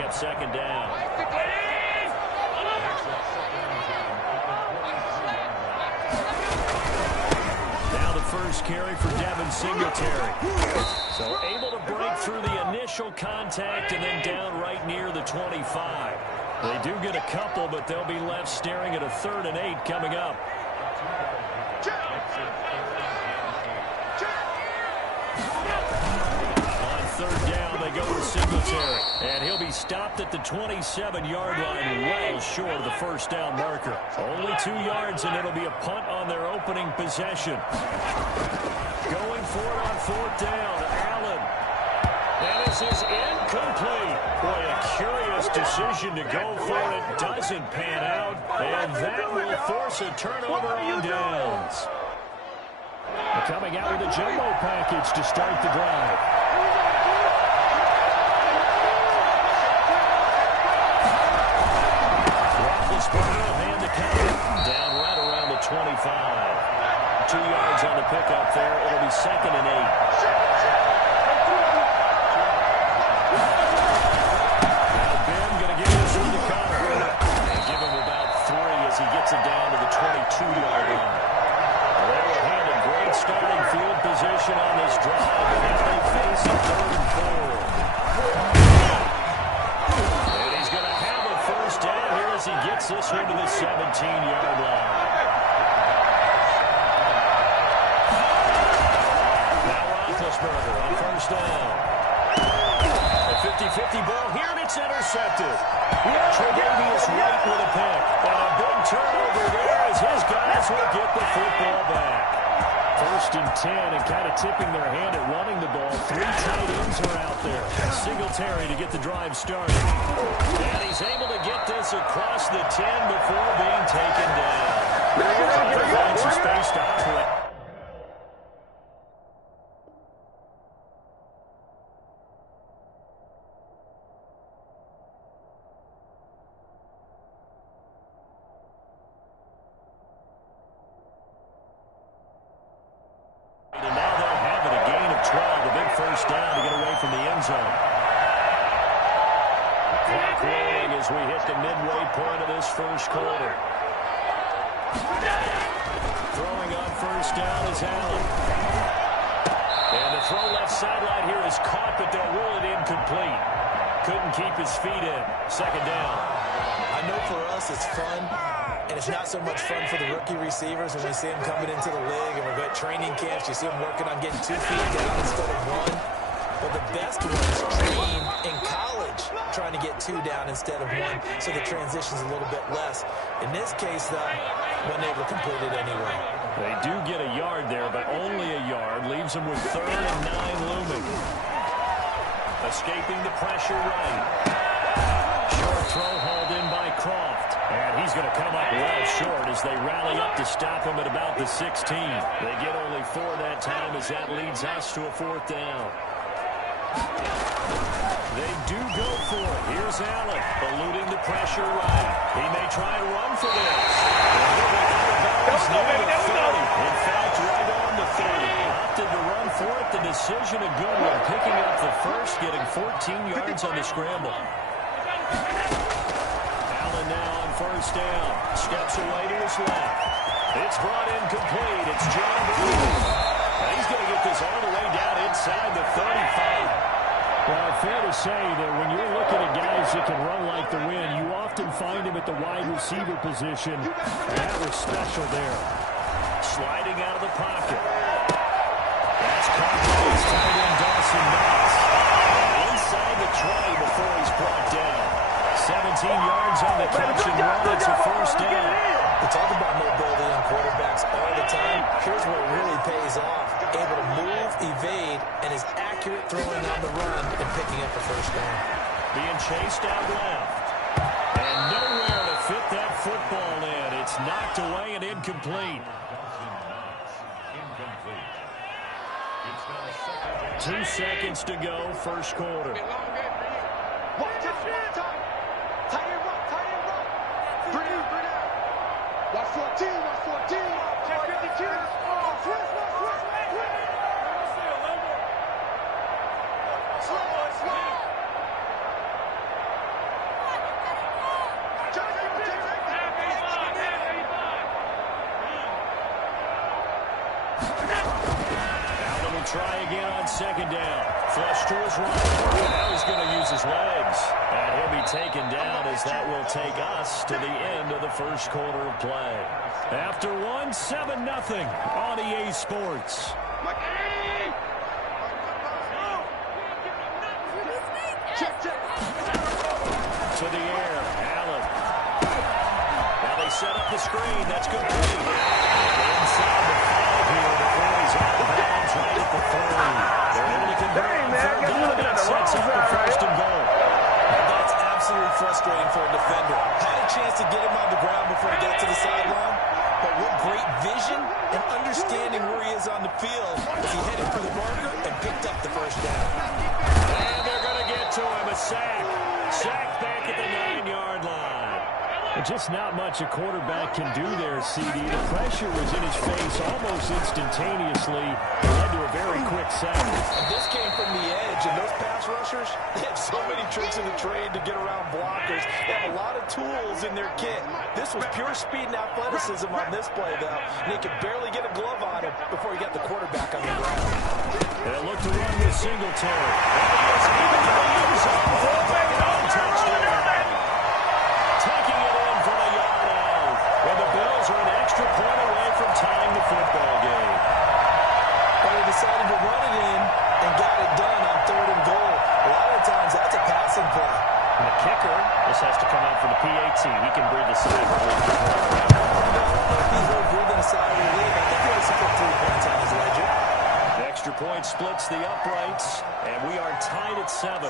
bring up second down. Now the first carry for Devin Singletary. So able to break through the initial contact and then down right near the 25. They do get a couple, but they'll be left staring at a 3rd and 8 coming up. On 3rd down, they go with Singletary. And he'll be stopped at the 27-yard line, well short of the first down marker. Only 2 yards, and it'll be a punt on their opening possession. Going for it on 4th down, Allen. And this is incomplete. Boy, a curious decision to go for it. Doesn't pan out. And that will force a turnover on downs. They're coming out with a jumbo package to start the drive. Roethlisberger will hand the count. Down right around the 25. 2 yards on the pickup there. It'll be 2nd and 8. He gets it down to the 22-yard line. They were handed great starting field position on this drive, and now they face a 3rd and 4. And he's going to have a first down here as he gets this one to the 17-yard line. Now Roethlisberger on first down. A 50-50 ball here, and it's intercepted. Tre'Davious White with a pick. And a big turnover there as his guys will get the football back. 1st and 10, and kind of tipping their hand at running the ball. 3 tight ends are out there. Singletary to get the drive started. And he's able to get this across the 10 before being taken down. Trying to find some space to operate. Clock rolling as we hit the midway point of this first quarter. Throwing on first down is Allen. And the throw left sideline here is caught, but they'll rule it incomplete. Couldn't keep his feet in. 2nd down. I know for us it's fun, and it's not so much fun for the rookie receivers when we see them coming into the league and we're at training camps. You see them working on getting 2 feet down instead of 1. But the best ones train in college trying to get 2 down instead of 1, so the transition's a little bit less. In this case, though, wasn't able to complete it anyway. They do get a yard there, but only a yard. Leaves them with 3rd and 9 looming. Escaping the pressure right. Short throw hauled in by Croft. And he's going to come up well short as they rally up to stop him at about the 16. They get only 4 that time as that leads us to a 4th down. They do go for it. Here's Allen, eluding the pressure right. He may try and run for this. In fact, right on the 30. Opted to run for it. The decision a good one. Picking up the first, getting 14 yards on the scramble. Allen now on first down. Steps away to his left. It's brought in complete. It's John Brown. And he's going to get this all the way down inside the 35. Well, fair to say that when you're looking at guys that can run like the wind, you often find him at the wide receiver position. And that was special there. Sliding out of the pocket. That's Cowboys tight end Dawson Knox. Inside the 20 before he's brought down. 17 yards on the catch and run. It's a first down. We talk about mobility on quarterbacks all the time. Here's where it really pays off. Able to move, evade, and is accurate throwing on the run and picking up the first down. Being chased out left. And nowhere to fit that football in. It's knocked away and incomplete. 2 seconds to go, first quarter. Watch time. Tight end run. Bring it. Watch 14. Check 52. Switch. second down. Flush to his right. Now he's going to use his legs. And he'll be taken down as that will take us to the end of the first quarter of play. After one, 7-0 on EA Sports. To the air, Allen. Now they set up the screen. That's good. Inside the 5 here before he's out of bounds right at the 3. They're able to convert on third down, and that sets up the first and goal. That's absolutely frustrating for a defender. Had a chance to get him on the ground before he got to the sideline, but what great vision and understanding where he is on the field as he headed for the marker and picked up the first down. And they're going to get to him. A sack. Sack back at the 9-yard line. And just not much a quarterback can do there, CD. The pressure was in his face almost instantaneously. It led to a very quick sack. And this came from the edge, and those pass rushers, they have so many tricks in the trade to get around blockers. They have a lot of tools in their kit. This was pure speed and athleticism on this play, though. And they could barely get a glove on him before he got the quarterback on the ground. They'll look to run with Singletary. Touchdown. Taking it in from a yard out. And the Bills are an extra point away from tying the football game. But they decided to run it in and got it done on 3rd and goal. A lot of times that's a passing play. And the kicker, this has to come out for the PAT. He can breathe a sigh of relief. I don't know if he's really breathing a sigh of relief. I think he has to put 3 points on his ledger. The extra point splits the uprights, and we are tied at 7.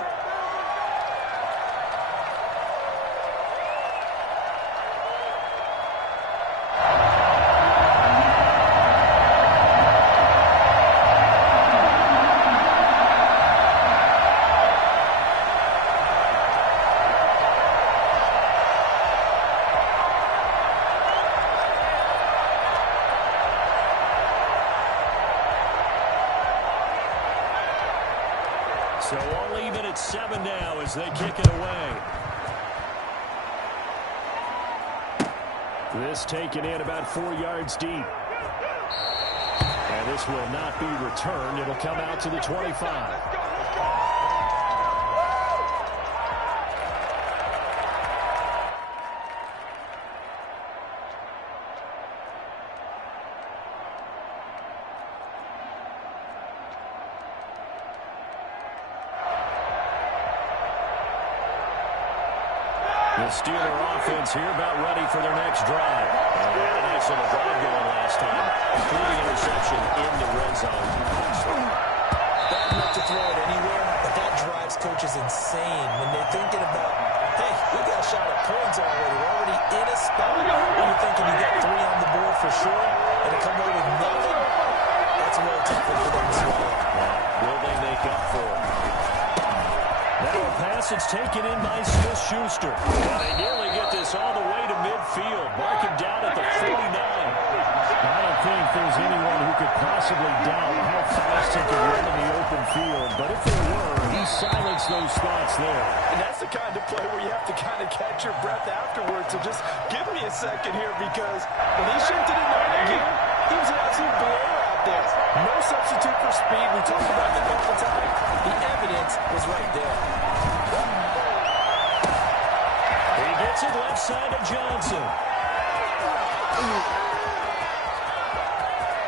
So all even at 7 now as they kick it away. This taken in about 4 yards deep. And this will not be returned. It'll come out to the 25. The Steeler offense here about ready for their next drive. And they had a nice little drive going last time, including interception in the red zone. Bad enough to throw it anywhere, but that drives coaches insane when they're thinking about, hey, we got a shot at points already. We're already in a spot where you're thinking you got 3 on the board for sure, and to come away with nothing, that's a really tough one for them to swallow. Will they make up for it? Now a pass that's taken in by Smith-Schuster. And they nearly get this all the way to midfield. Mark him down at the 49. I don't think there's anyone who could possibly doubt how fast he can run in the open field. But if there were, he silenced those thoughts there. And that's the kind of play where you have to kind of catch your breath afterwards. So just give me a second here, because when he shifted into high gear, he was an absolute blower out there. No substitute for speed. We talk about that all the time. The evidence was right there. He gets it left side of Johnson.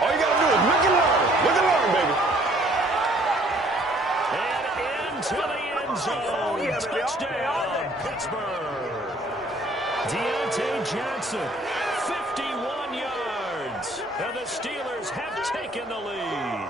All you got to do is look and learn. Look and learn, baby. And into the end zone. Touchdown, Pittsburgh. Deontay Johnson, 51 yards. And the Steelers have taken the lead.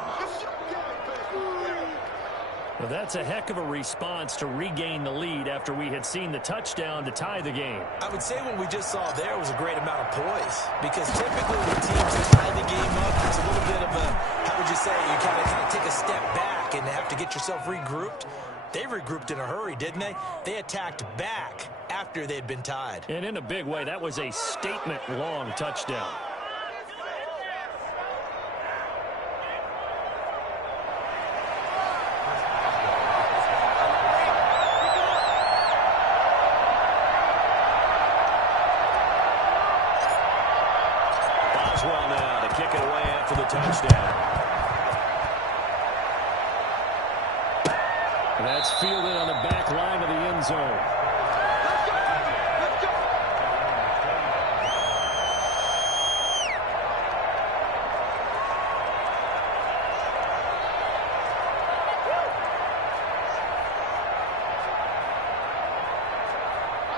Well, that's a heck of a response to regain the lead after we had seen the touchdown to tie the game. I would say what we just saw there was a great amount of poise, because typically when teams tie the game up, it's a little bit of a, how would you say, you kind of take a step back and have to get yourself regrouped. They regrouped in a hurry, didn't they? They attacked back after they'd been tied. And in a big way, that was a statement-long touchdown. Boswell now to kick it away after the touchdown. That's fielded on the back line of the end zone.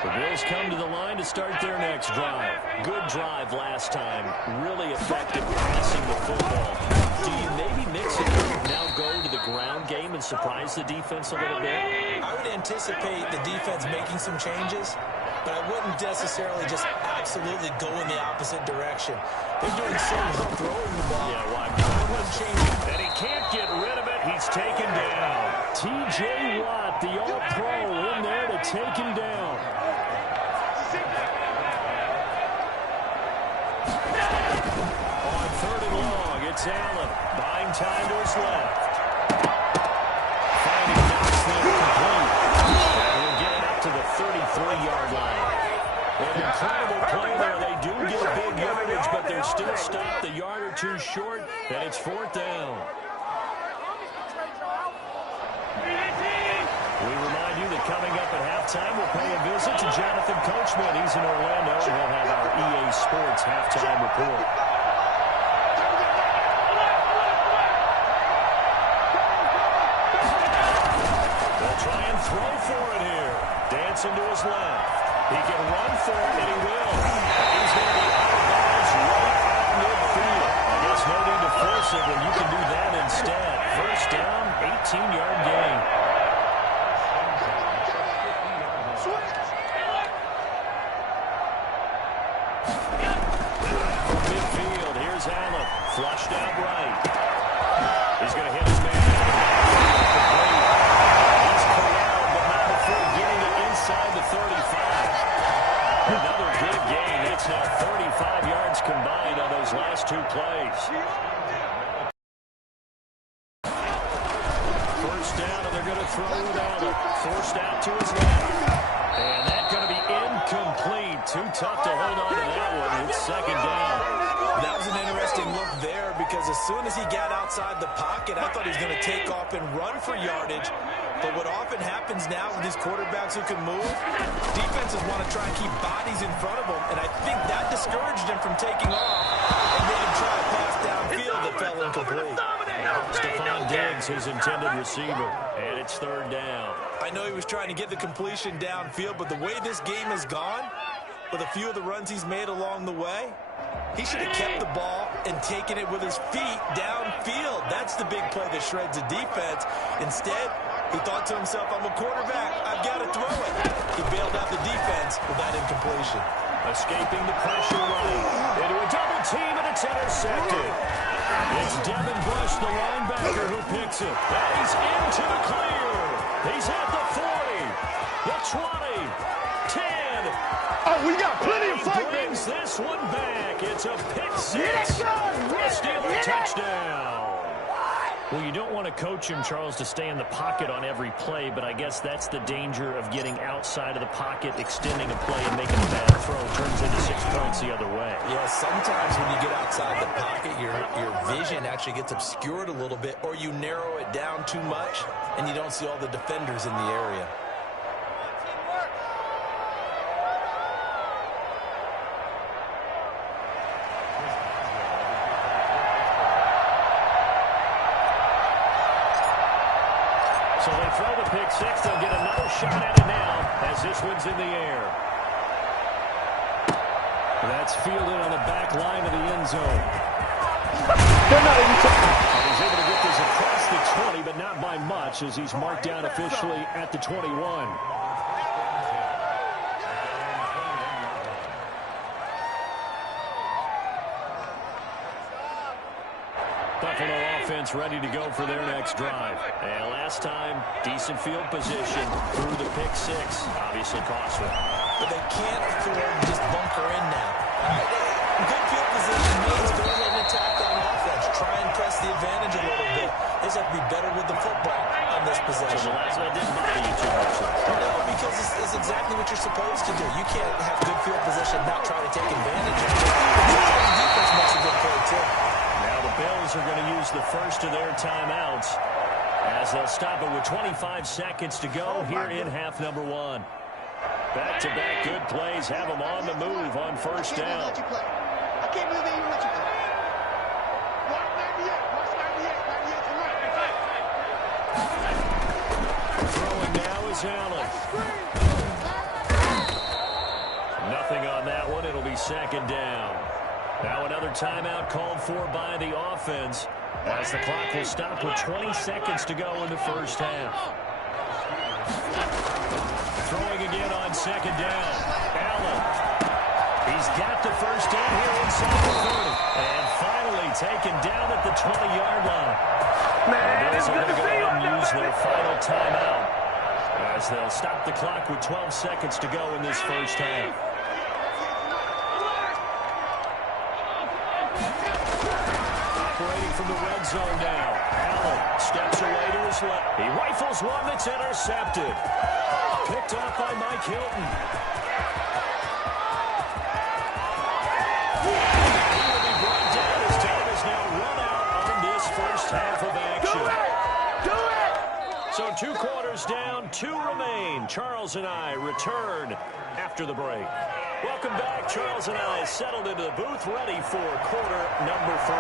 The Bills come to the line to start their next drive. Good drive last time. Really effective passing the football. Do you maybe mix it now, go to the ground game and surprise the defense a little bit? I would anticipate the defense making some changes, but I wouldn't necessarily just absolutely go in the opposite direction. They're doing so well throwing the ball. Yeah, why? I wouldn't change it. And he can't get rid of it. He's taken down. T.J. Watt, the All-Pro, in there to take him down. On 3rd and long, it's Allen. Buying time to his left. Finding Knoxville complete. And he'll get it up to the 33-yard line. An incredible play there. They do get big yardage, but they're still stopped a yard or two short, and it's 4th down. We remind you that coming up at halftime, we'll pay a visit to Jonathan Coachman. He's in Orlando, and we'll have our EA Sports halftime report. They'll try and throw for it here. Dancing to his left. He can run for it, and he will. He's going to be out of bounds right at midfield. I guess no need to force it when you can do that instead. 1st down, 18-yard gain. From midfield, here's Allen. Flushed out right. He's going to hit his man. He's corralled, but not before getting it inside the 35. Another big gain. That's now 35 yards combined on those last 2 plays. 1st down, and they're going to throw with Allen. Forced out to his left. And that's going to be incomplete. Too tough to hold on to that one. It's 2nd down. That was an interesting look there because as soon as he got outside the pocket, I thought he was going to take off and run for yardage. But what often happens now with these quarterbacks who can move, defenses want to try and keep bodies in front of them, and I think that discouraged him from taking off and made him try to pass downfield that fell incomplete. Stephon Diggs, his intended receiver, and it's 3rd down. I know he was trying to get the completion downfield, but the way this game has gone, with a few of the runs he's made along the way, he should have kept the ball and taken it with his feet downfield. That's the big play that shreds a defense. Instead, he thought to himself, I'm a quarterback. I've got to throw it. He bailed out the defense with that incompletion. Escaping the pressure right. Into a double team, and it's intercepted. It's Devin Bush, the linebacker, who picks it. And he's into the clear. He's at the 40, the 20, 10. Oh, we got plenty of fight, baby. Brings this one back. It's a pick 6 for a Steeler touchdown. Well, you don't want to coach him, Charles, to stay in the pocket on every play, but I guess that's the danger of getting outside of the pocket, extending a play, and making a bad throw. Turns into 6 points the other way. Yeah, sometimes when you get outside the pocket, your vision actually gets obscured a little bit, or you narrow it down too much, and you don't see all the defenders in the area. So they throw the pick 6. They'll get another shot at it now as this one's in the air. That's fielded on the back line of the end zone. They're not even talking. He's able to get this across the 20, but not by much as he's marked down officially at the 21. Buffalo offense ready to go for their next drive. And last time, decent field position through the pick 6. Obviously costly. But they can't afford to just bunker in now. Good field position means go ahead and attack on offense. Try and press the advantage a little bit. They just have to be better with the football on this possession. So the last one didn't bother you too much. No, because it's exactly what you're supposed to do. You can't have good field position, not try to take advantage of it. The defense makes a good play, too. Now the Bills are going to use the first of their timeouts. as they'll stop it with 25 seconds to go here in half number one. Back-to-back good plays have them on the move on first down. I can't believe they even let you play. Watch 98. Watch 98 tonight. Throwing now is Allen. Nothing on that one. It'll be second down. Now another timeout called for by the offense as the clock will stop with 20 seconds to go in the first half. Throwing again on second down. Allen. He's got the first down here inside the 30. And finally taken down at the 20-yard line. Man, it's good to see you. And use their final timeout as they'll stop the clock with 12 seconds to go in this first half. Operating from the red zone now. Allen steps away to his left. He rifles one that's intercepted. Picked off by Mike Hilton. He will be brought down as time is now run out on this first half of action. Do it! So 2 quarters down, 2 remain. Charles and I return after the break. Welcome back. Charles and I settled into the booth, ready for quarter number 3.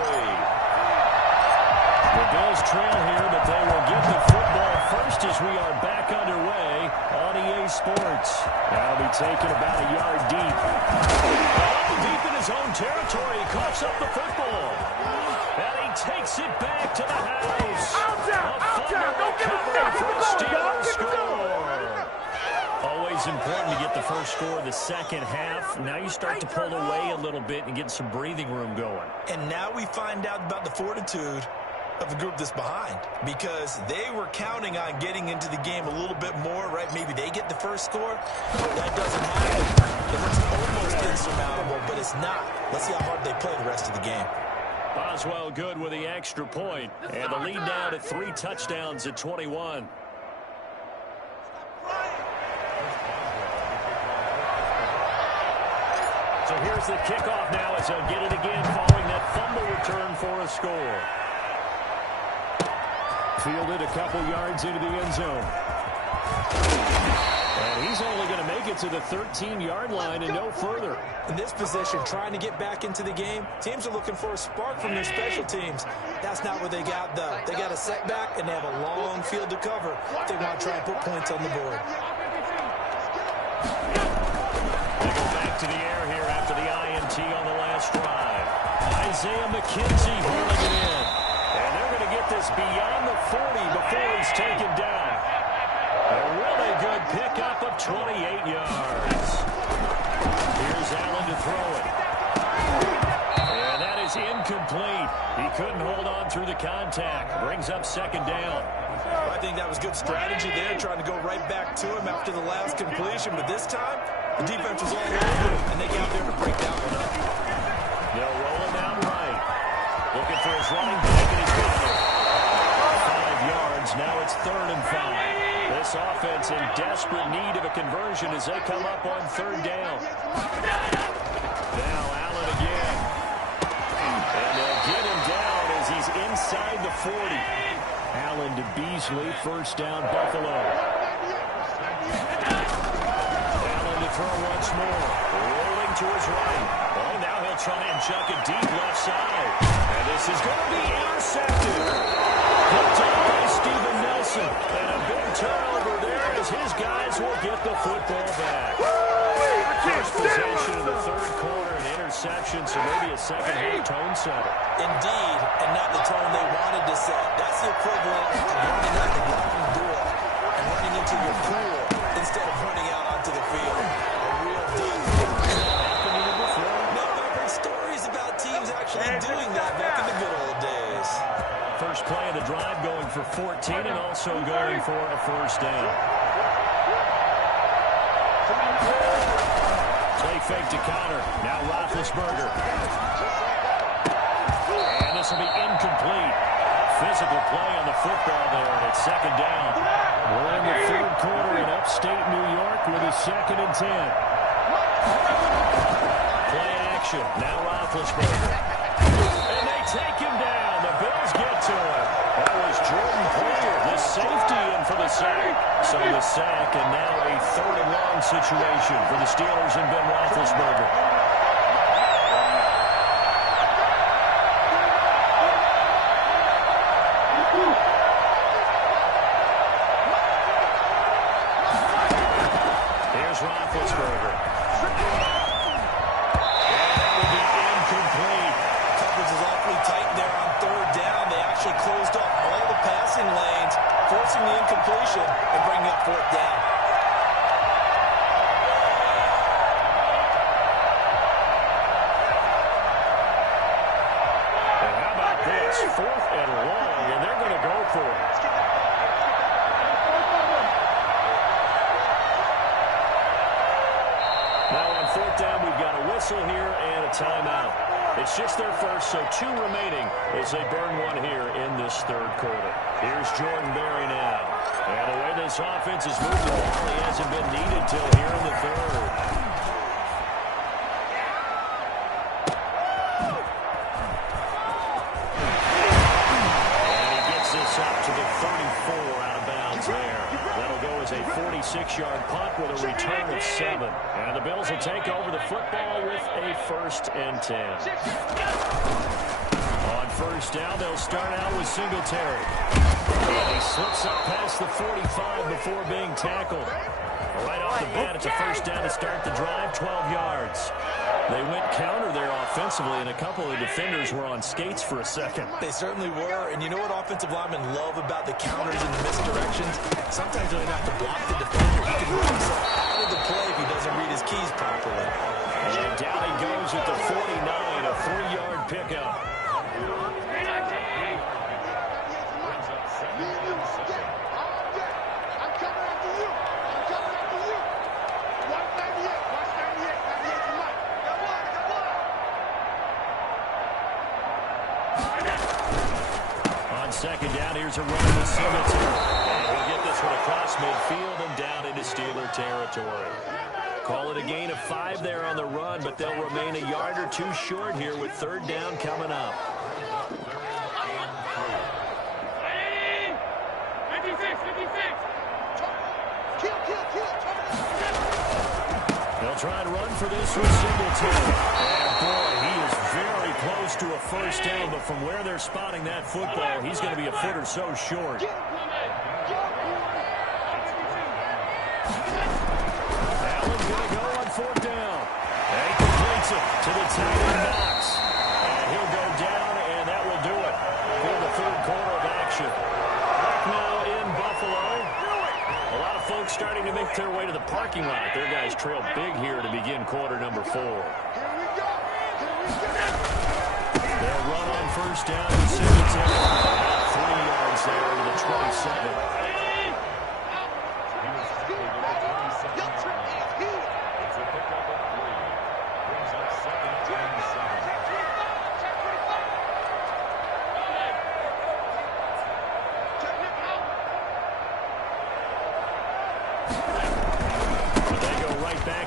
The Bills trail here, but they will get the football first as we are back underway on EA Sports. That'll be taken about a yard deep. Deep in his own territory, he coughs up the football. And he takes it back to the house. Out there! Don't give a second to go, y'all! Give it to. Always important to get the first score of the second half. Now you start to pull away a little bit and get some breathing room going. And now we find out about the fortitude of the group that's behind, because they were counting on getting into the game a little bit more, right? Maybe they get the first score. That doesn't happen. It looks almost insurmountable, but it's not. Let's see how hard they play the rest of the game. Boswell good with the extra point, and the lead now to 3 touchdowns at 21. So here's the kickoff now as they'll get it again following that fumble return for a score. Fielded a couple yards into the end zone. And he's only going to make it to the 13-yard line and no further. In this position, trying to get back into the game, teams are looking for a spark from their special teams. That's not what they got, though. They got a setback, and they have a long field to cover if they want to try and put points on the board. They go back to the air here after the INT on the last drive. Isaiah McKenzie hurling it in. And they're going to get this beyond the 40 before he's taken down. A really good pickup of 28 yards. Here's Allen to throw it. And that is incomplete. He couldn't hold on through the contact. Brings up second down. I think that was good strategy there, trying to go right back to him after the last completion. But this time, the defense was all over him, and they got there to break that one up. They'll roll him out right. Looking for his running back, and he's got it. 5 yards. Now it's 3rd and 5. This offense in desperate need of a conversion as they come up on 3rd down. Now Allen again. And they'll get him down as he's inside the 40. Allen to Beasley, first down, Buffalo. Allen to throw once more. Rolling to his right. Oh, now he'll try and chuck it deep left side. And this is going to be intercepted. Picked up by Steven Nelson. And a big turnover there as his guys will get the football back. First possession of the 3rd quarter, an interception, so maybe a second-half tone setter. Indeed, and not the tone they wanted to set. That's the equivalent of running out the garden door and running into your pool instead of running out onto the field. A real deal. Happening before. No, but I've heard stories about teams actually doing that back in the good old days. First play of the drive going for 14 and also going for a first down. Play fake to Connor. Now Roethlisberger. And this will be incomplete. Physical play on the football there, and it's second down. We're in the 3rd quarter in upstate New York with a 2nd and 10. Play action. Now Roethlisberger. And they take him down. The Bills get to him. That was Jordan Poyer, the safety, in for the sack. So the sack, and now a 3rd and long situation for the Steelers and Ben Roethlisberger. Roethlisberger. And that will be incomplete. Coverage is awfully tight there on 3rd down. They actually closed off all the passing lanes, forcing the incompletion and bringing up 4th down. And how about this? 4th and long, and they're going to go for it. Now on 4th down, we've got a whistle here and a timeout. It's just their first, so 2 remaining as they burn one here in this 3rd quarter. Here's Jordan Berry now. And the way this offense is moving the ball, he hasn't been needed till here in the 3rd. Up to the 34 out of bounds there. That'll go as a 46-yard punt with a return of 7. And the Bills will take over the football with a 1st and 10. On 1st down, they'll start out with Singletary. And he slips up past the 45 before being tackled. Right off the bat, it's a 1st down to start the drive, 12 yards. They went counter there offensively, and a couple of defenders were on skates for a second. They certainly were, and you know what offensive linemen love about the counters and the misdirections? Sometimes you don't even have to block the defender. He can move himself out of the play if he doesn't read his keys properly. And down he goes at the 49, a 3-yard pickup. On 2nd down, here's a run with Singletary. And he'll get this one across midfield and down into Steeler territory. Call it a gain of 5 there on the run, but they'll remain a yard or 2 short here with 3rd down coming up. 56. They'll try and run for this with Singletary. And boy, he is very close to a 1st down, but from where they're spotting that football, he's going to be a foot or so short. Allen's going to go on 4th down. And he completes it to the tight end Knox. And he'll go down, and that will do it for the 3rd quarter of action. Back now in Buffalo. A lot of folks starting to make their way to the parking lot. Their guys trail big here to begin quarter number 4. They'll run on 1st down and Singletary. 3 yards there to the 27.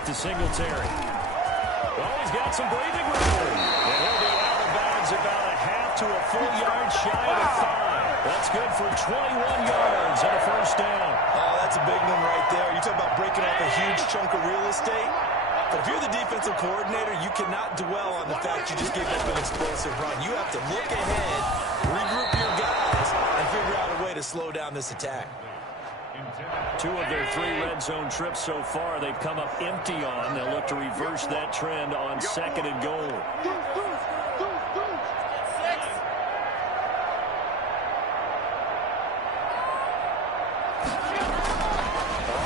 To Singletary. Oh, he's got some breathing room. And he'll be out of bounds about a half to a full yard shy of 5. That's good for 21 yards and a 1st down. Oh, that's a big one right there. You talk about breaking off a huge chunk of real estate. But if you're the defensive coordinator, you cannot dwell on the fact you just gave up an explosive run. You have to look ahead, regroup your guys, and figure out a way to slow down this attack. 2 of their 3 red zone trips so far, they've come up empty on. They'll look to reverse that trend on 2nd and goal.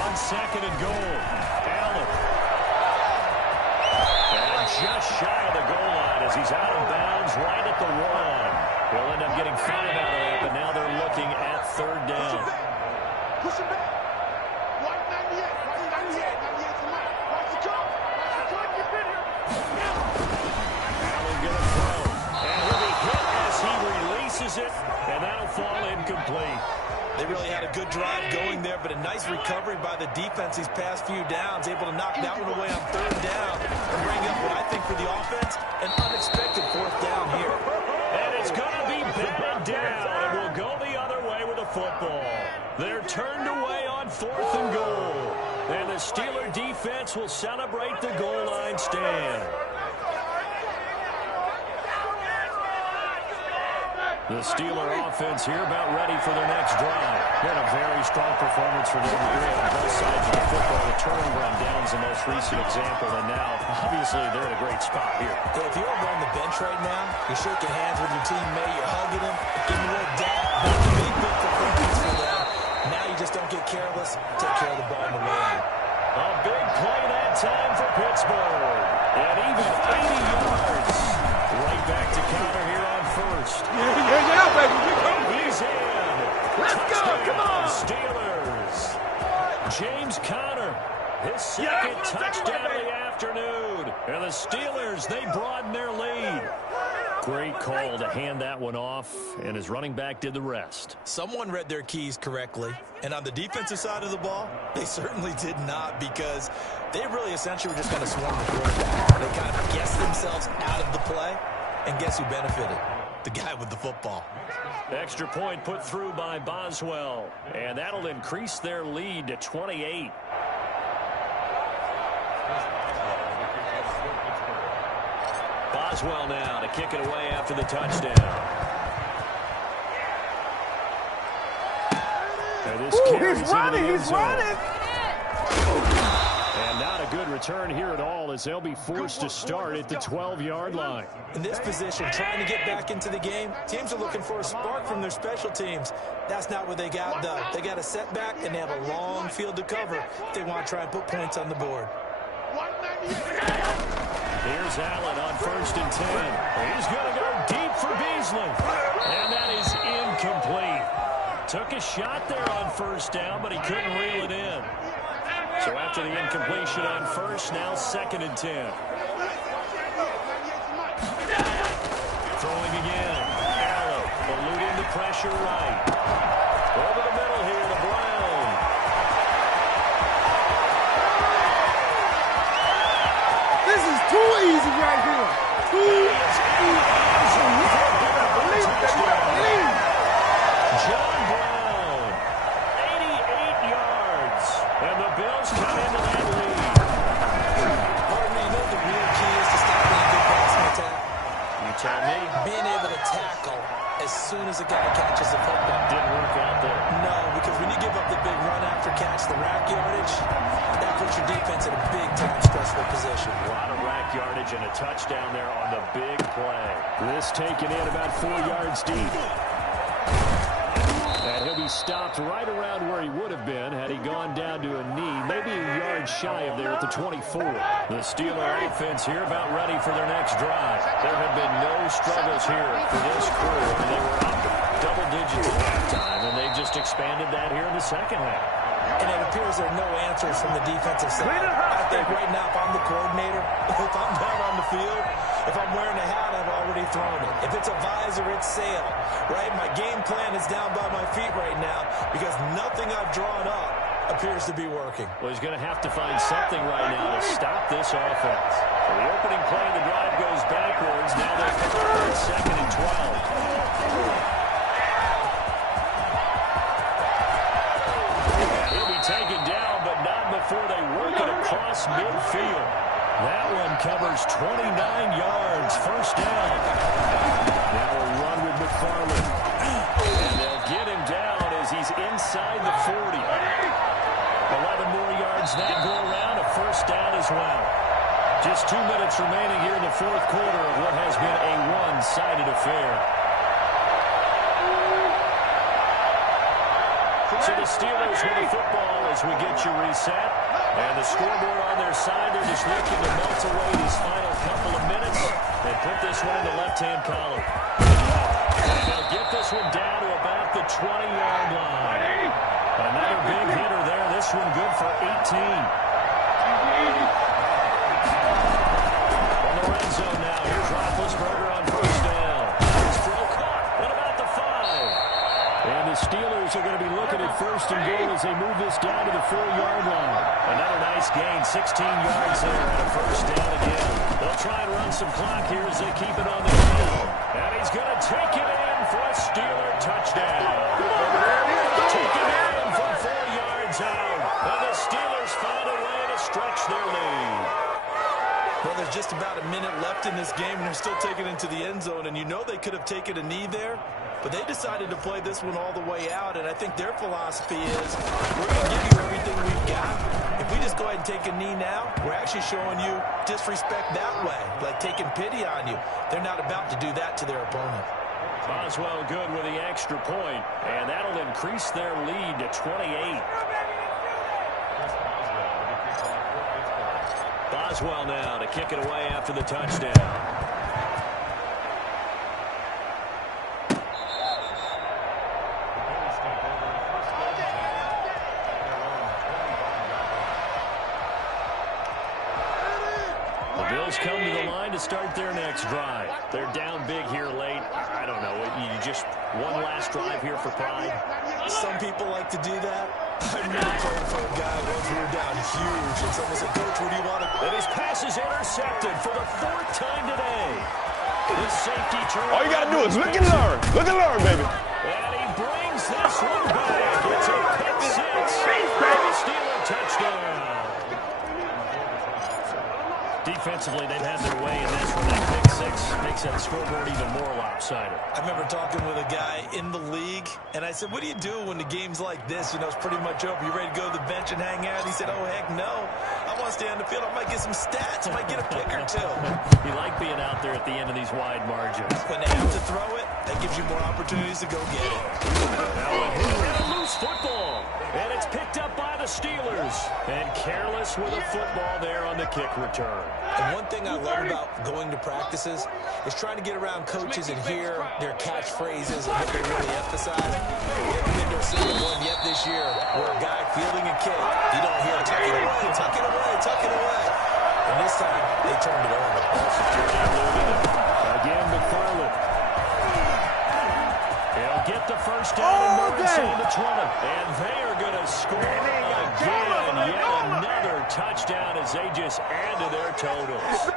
On 2nd and goal, Allen. And just shy of the goal line as he's out of bounds right at the 1. They'll end up getting 5 out of that, but now they're looking at 3rd down. Push him back. Watch 98. Watch 98. 98 to Mike. Watch the jump. Watch the jump. You've been here. Allen gonna throw. And he'll be hit as he releases it. And that'll fall incomplete. They really had a good drive going there, but a nice recovery by the defense these past few downs. Able to knock that one away on 3rd down and bring up what I think for the offense, an unexpected 4th down here. And it's Steeler defense will celebrate the goal line stand. The Steeler offense here about ready for their next drive. Been a very strong performance for them here on both sides of the football. The turnover on downs the most recent example, and now, obviously, they're in a great spot here. Yeah, if you're over on the bench right now, you're shaking hands with your teammate, you're hugging him, giving a little dap. That's a big performance for them. Now you just don't get careless. Take care of the ball in the way. A big play that time for Pittsburgh. And even 80 yards. Right back to counter here on first. Yeah, baby. We come here. He's in. Let's go. Come on. Steelers. James Conner, his second touchdown of the afternoon. And the Steelers, they broaden their lead. Great call to hand that one off, and his running back did the rest. Someone read their keys correctly, and on the defensive side of the ball, they certainly did not, because they really essentially were just going to swarm the quarterback. They kind of guessed themselves out of the play, and guess who benefited? The guy with the football. Extra point put through by Boswell, and that'll increase their lead to 28. Boswell now to kick it away after the touchdown. He's running. And not a good return here at all, as they'll be forced to start at the 12-yard line. In this position, trying to get back into the game, teams are looking for a spark from their special teams. That's not what they got, though. They got a setback, and they have a long field to cover if they want to try and put points on the board. Here's Allen on 1st and 10. He's going to go deep for Beasley. And that is incomplete. Took a shot there on 1st down, but he couldn't reel it in. So after the incompletion on 1st, now 2nd and 10. Throwing again. Allen eluding the pressure right. Over the middle here to Brown. This is too easy right here. Too easy. Believe. John Brown, 88 yards, and the Bills come into that lead. Pardon me, you know the real key is to stop being a good passing attack? You tell me. Being able to tackle as soon as a guy catches the football. Didn't work out there. No, because when you give up the big run after catch, the rack yardage, that puts your defense in a big-time stressful position. A lot of rack yardage and a touchdown there on the big play. This taken in about 4 yards deep. And he'll be stopped right around where he would have been had he gone down to a knee, maybe a yard shy of there at the 24. The Steeler offense here about ready for their next drive. There have been no struggles here for this crew. They were up double digits at halftime, and they've just expanded that here in the second half. And it appears there are no answers from the defensive side. I think right now, if I'm the coordinator, if I'm down on the field, if I'm wearing a hat, I've already thrown it. If it's a visor, it's sail, right? My game plan is down by my feet right now because nothing I've drawn up appears to be working. Well, he's going to have to find something right now to stop this offense. So the opening play of the drive goes backwards. Now they're on 2nd and 12. Taken down, but not before they work it across midfield. That one covers 29 yards, 1st down. Now a run with McFarland. And they'll get him down as he's inside the 40. 11 more yards that go around, a 1st down as well. Just 2 minutes remaining here in the 4th quarter of what has been a one-sided affair. So the Steelers with the football as we get you reset. And the scoreboard on their side, they're just looking to melt away these final couple of minutes and put this one in the left-hand column. And they'll get this one down to about the 20-yard line. Another big hitter there. This one good for 18. On the red zone now, here's Roethlisberger on 1st down. Here's throw caught. What about the 5? And the Steelers are going to be looking at 1st and goal as they move this down to the 4-yard line. Another nice gain, 16 yards there and a 1st down again. They'll try and run some clock here as they keep it on the field. And he's going to take it in for a Steeler touchdown. Take it in from 4 yards out. And the Steelers find a way to stretch their lead. Well, there's just about a minute left in this game, and they're still taking it into the end zone. And you know they could have taken a knee there, but they decided to play this one all the way out. And I think their philosophy is, we're going to give you everything we've got. If we just go ahead and take a knee now, we're actually showing you disrespect that way, like taking pity on you. They're not about to do that to their opponent. Boswell good with the extra point, and that'll increase their lead to 28. Boswell now to kick it away after the touchdown. Come to the line to start their next drive. They're down big here late. I don't know. You just one last drive here for pride. Some people like to do that. I remember playing for a guy once we were down huge, and someone said, "Coach, what do you want to?" And his pass is intercepted for the 4th time today. This safety turn. All you got to do is look and learn. Look and learn, baby. And he brings this one back. It's a pick six. The Steeler touchdown. Defensively, they've had their way in this one. That pick six makes that scoreboard even more lopsided. I remember talking with a guy in the league, and I said, "What do you do when the game's like this? You know, it's pretty much over. You ready to go to the bench and hang out?" He said, "Oh, heck no. I want to stay on the field. I might get some stats. I might get a pick or two." You like being out there at the end of these wide margins. When they have to throw it, that gives you more opportunities to go get it. Now a loose football, and it's picked up by the Steelers. And careless with a football there on the kick return. And one thing I love about going to practices is trying to get around coaches and hear their catchphrases and what they really emphasize. We haven't been to a single one yet this year where a guy fielding a kick, you don't hear tuck it away, tuck it away, tuck it away. And this time, they turned it over. Again, McFarland. He'll get the first down and move inside the 20. And they are going to score again. Yet another touchdown as they just add to their totals.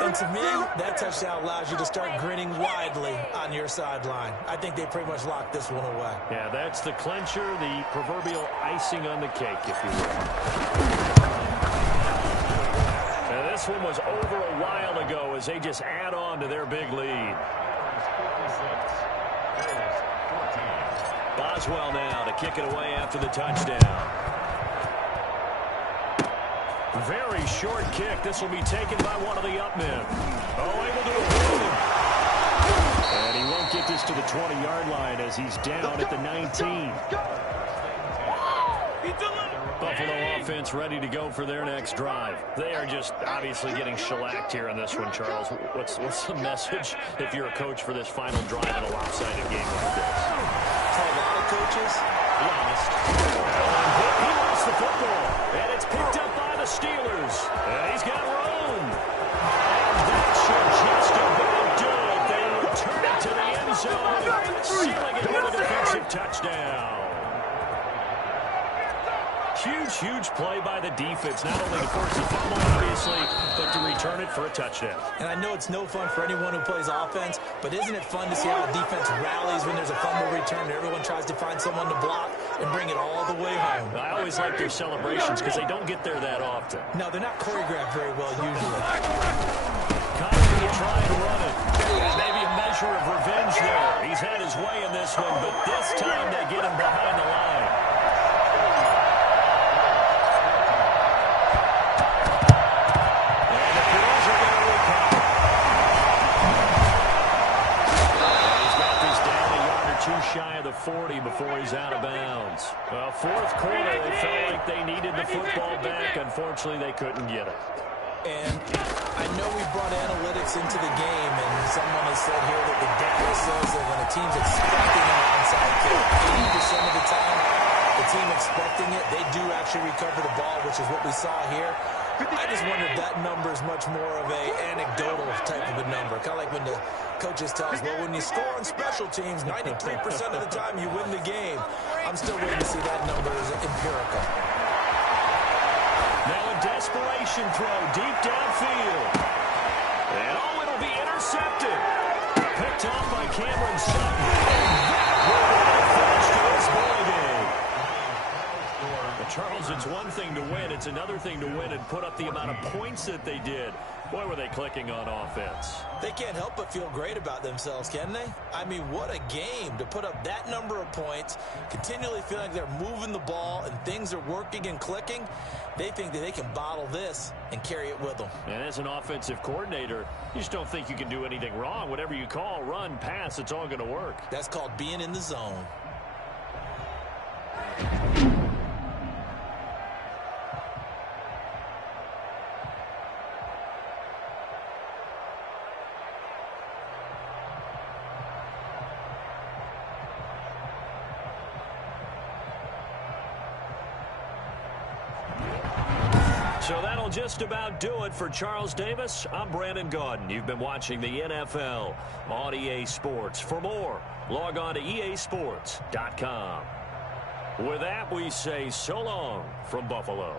And to me, that touchdown allows you to start grinning widely on your sideline. I think they pretty much locked this one away. Yeah, that's the clincher, the proverbial icing on the cake, if you will. Now, this one was over a while ago as they just add on to their big lead. Boswell now to kick it away after the touchdown. Very short kick. This will be taken by one of the up men. Oh, able to avoid him. And he won't get this to the 20-yard line as he's down at the 19. Buffalo offense ready to go for their next drive. They are just obviously getting shellacked here in this one, Charles. What's the message if you're a coach for this final drive in a lopsided game like this? For a lot of coaches, be honest. He lost the football, and it's picked up by the Steelers. And he's got room. And that should just about do it. They return it to the end zone, sealing it with a defensive touchdown. Huge play by the defense, not only to force a fumble, obviously, but to return it for a touchdown. And I know it's no fun for anyone who plays offense, but isn't it fun to see how a defense rallies when there's a fumble return and everyone tries to find someone to block and bring it all the way home? I always like their celebrations because they don't get there that often. No, they're not choreographed very well usually. Conley to try and run it. Maybe a measure of revenge there. He's had his way in this one, but this time they get him behind the line. Shy of the 40 before he's out of bounds. Well, fourth quarter, they felt like they needed the football back. Unfortunately, they couldn't get it. And I know we brought analytics into the game, and someone has said here that the data says that when a team's expecting an onside kick, 80% of the time, the team expecting it, they do actually recover the ball, which is what we saw here. I just wonder if that number is much more of a anecdotal type of a number. Kind of like when the coaches tell us, well, when you score on special teams, 93% of the time you win the game. I'm still waiting to see that number as empirical. Now a desperation throw deep downfield. And oh, it'll be intercepted. Picked off by Cameron Sutton. And that will finish to this ball game. A Charles, it's one thing to win. It's another thing to win and put up the amount of points that they did. Boy, were they clicking on offense. They can't help but feel great about themselves, can they? I mean, what a game to put up that number of points, continually feel like they're moving the ball and things are working and clicking. They think that they can bottle this and carry it with them. And as an offensive coordinator, you just don't think you can do anything wrong. Whatever you call, run, pass, it's all going to work. That's called being in the zone. So that'll just about do it for Charles Davis. I'm Brandon Gaudin. You've been watching the NFL on EA Sports. For more, log on to easports.com. With that, we say so long from Buffalo.